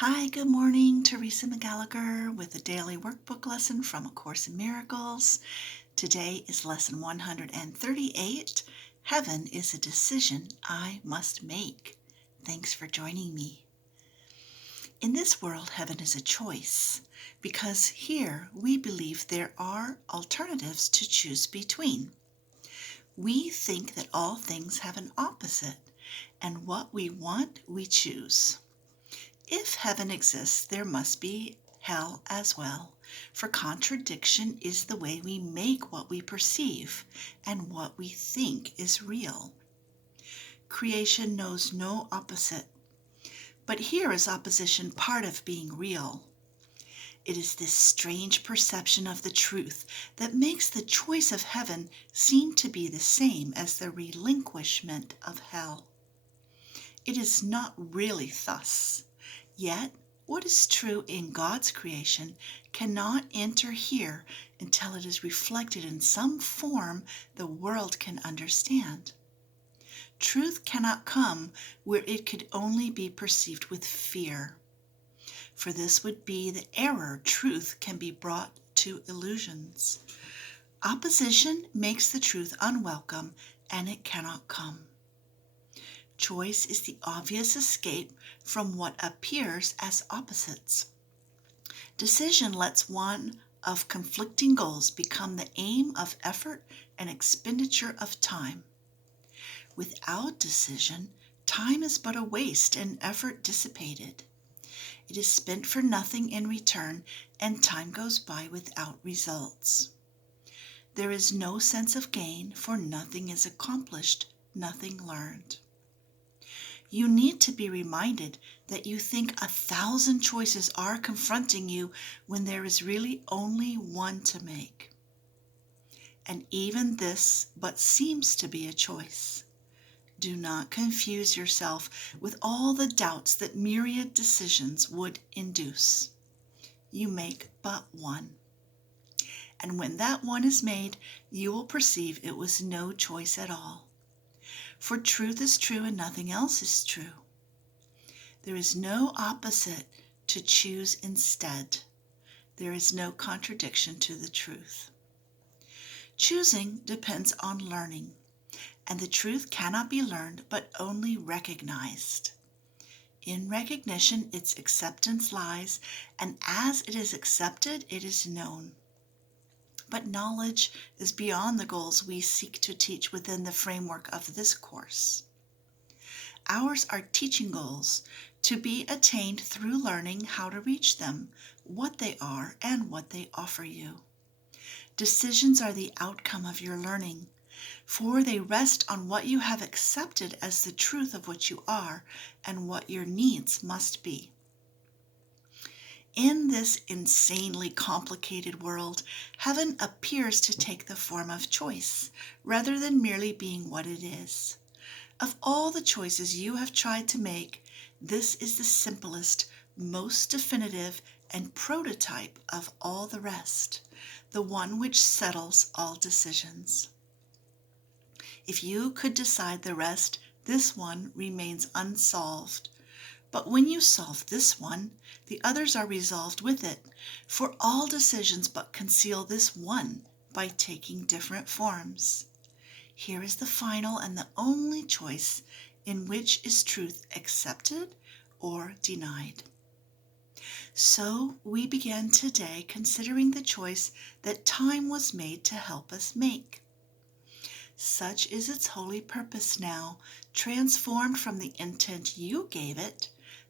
Hi, good morning. Teresa McGallagher with a daily workbook lesson from A Course in Miracles. Today is lesson 138. Heaven is a decision I must make. Thanks for joining me. In this world, heaven is a choice because here we believe there are alternatives to choose between. We think that all things have an opposite, and what we want, we choose. If heaven exists, there must be hell as well, for contradiction is the way we make what we perceive and what we think is real. Creation knows no opposite, but here is opposition part of being real. It is this strange perception of the truth that makes the choice of heaven seem to be the same as the relinquishment of hell. It is not really thus. Yet, what is true in God's creation cannot enter here until it is reflected in some form the world can understand. Truth cannot come where it could only be perceived with fear, for this would be the error truth can be brought to illusions. Opposition makes the truth unwelcome, and it cannot come. Choice is the obvious escape from what appears as opposites. Decision lets one of conflicting goals become the aim of effort and expenditure of time. Without decision, time is but a waste and effort dissipated. It is spent for nothing in return, and time goes by without results. There is no sense of gain, for nothing is accomplished, nothing learned. You need to be reminded that you think 1,000 choices are confronting you when there is really only one to make. And even this but seems to be a choice. Do not confuse yourself with all the doubts that myriad decisions would induce. You make but one. And when that one is made, you will perceive it was no choice at all. For truth is true and nothing else is true. There is no opposite to choose instead. There is no contradiction to the truth. Choosing depends on learning, and the truth cannot be learned but only recognized. In recognition, its acceptance lies, and as it is accepted, it is known. But knowledge is beyond the goals we seek to teach within the framework of this course. Ours are teaching goals to be attained through learning how to reach them, what they are, and what they offer you. Decisions are the outcome of your learning, for they rest on what you have accepted as the truth of what you are and what your needs must be. In this insanely complicated world, heaven appears to take the form of choice, rather than merely being what it is. Of all the choices you have tried to make, this is the simplest, most definitive, and prototype of all the rest, the one which settles all decisions. If you could decide the rest, this one remains unsolved. But when you solve this one, the others are resolved with it, for all decisions but conceal this one by taking different forms. Here is the final and the only choice in which is truth accepted or denied. So we begin today considering the choice that time was made to help us make. Such is its holy purpose now, transformed from the intent you gave it,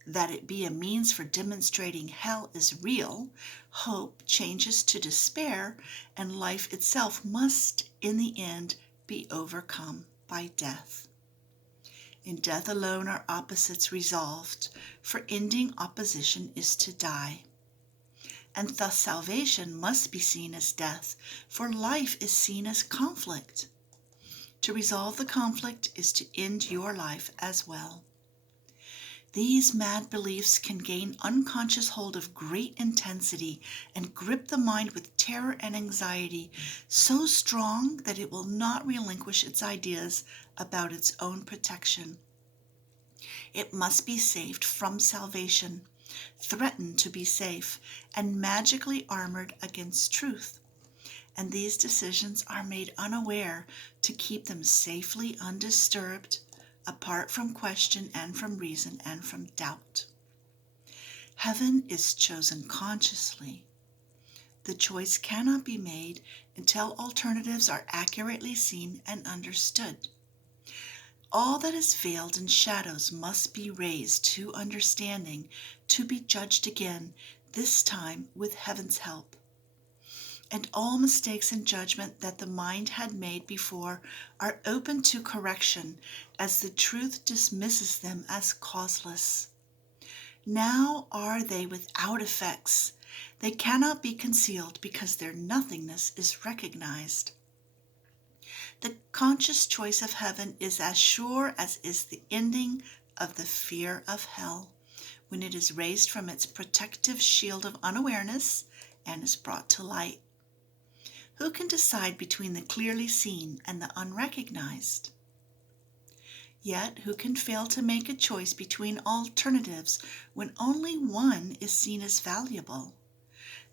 that it be a means for demonstrating hell is real, hope changes to despair, and life itself must, in the end, be overcome by death. In death alone are opposites resolved, for ending opposition is to die. And thus salvation must be seen as death, for life is seen as conflict. To resolve the conflict is to end your life as well. These mad beliefs can gain unconscious hold of great intensity and grip the mind with terror and anxiety so strong that it will not relinquish its ideas about its own protection. It must be saved from salvation, threatened to be safe, and magically armored against truth. And these decisions are made unaware to keep them safely undisturbed, apart from question and from reason and from doubt. Heaven is chosen consciously. The choice cannot be made until alternatives are accurately seen and understood. All that is veiled in shadows must be raised to understanding, to be judged again, this time with heaven's help. And all mistakes in judgment that the mind had made before are open to correction, as the truth dismisses them as causeless. Now are they without effects. They cannot be concealed because their nothingness is recognized. The conscious choice of heaven is as sure as is the ending of the fear of hell, when it is raised from its protective shield of unawareness and is brought to light. Who can decide between the clearly seen and the unrecognized? Yet who can fail to make a choice between alternatives when only one is seen as valuable,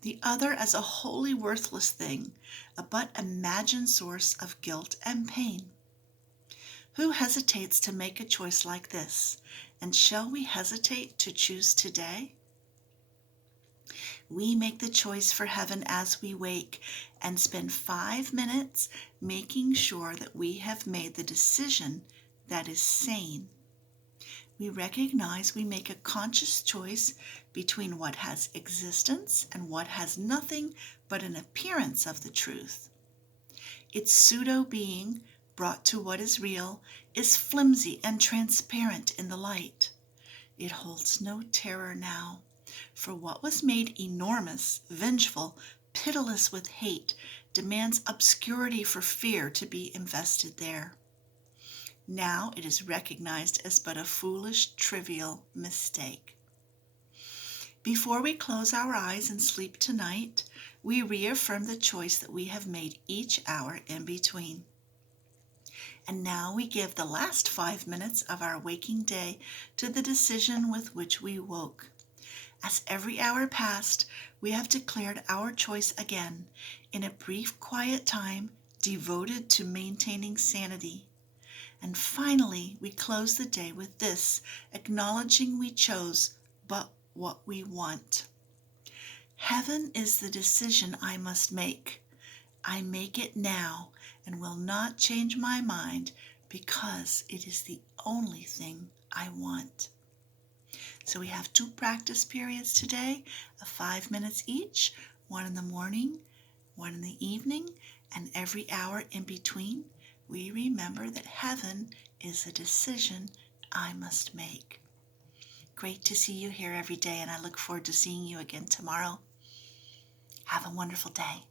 the other as a wholly worthless thing, a but imagined source of guilt and pain? Who hesitates to make a choice like this? And shall we hesitate to choose today? We make the choice for heaven as we wake and spend 5 minutes making sure that we have made the decision that is sane. We recognize we make a conscious choice between what has existence and what has nothing but an appearance of the truth. Its pseudo-being, brought to what is real, is flimsy and transparent in the light. It holds no terror now, for what was made enormous, vengeful, pitiless with hate, demands obscurity for fear to be invested there. Now it is recognized as but a foolish, trivial mistake. Before we close our eyes and sleep tonight, we reaffirm the choice that we have made each hour in between. And now we give the last 5 minutes of our waking day to the decision with which we woke. As every hour passed, we have declared our choice again in a brief, quiet time devoted to maintaining sanity. And finally, we close the day with this, acknowledging we chose but what we want. Heaven is the decision I must make. I make it now and will not change my mind because it is the only thing I want. So we have 2 practice periods today of 5 minutes each, 1 in the morning, 1 in the evening, and every hour in between. We remember that heaven is a decision I must make. Great to see you here every day, and I look forward to seeing you again tomorrow. Have a wonderful day.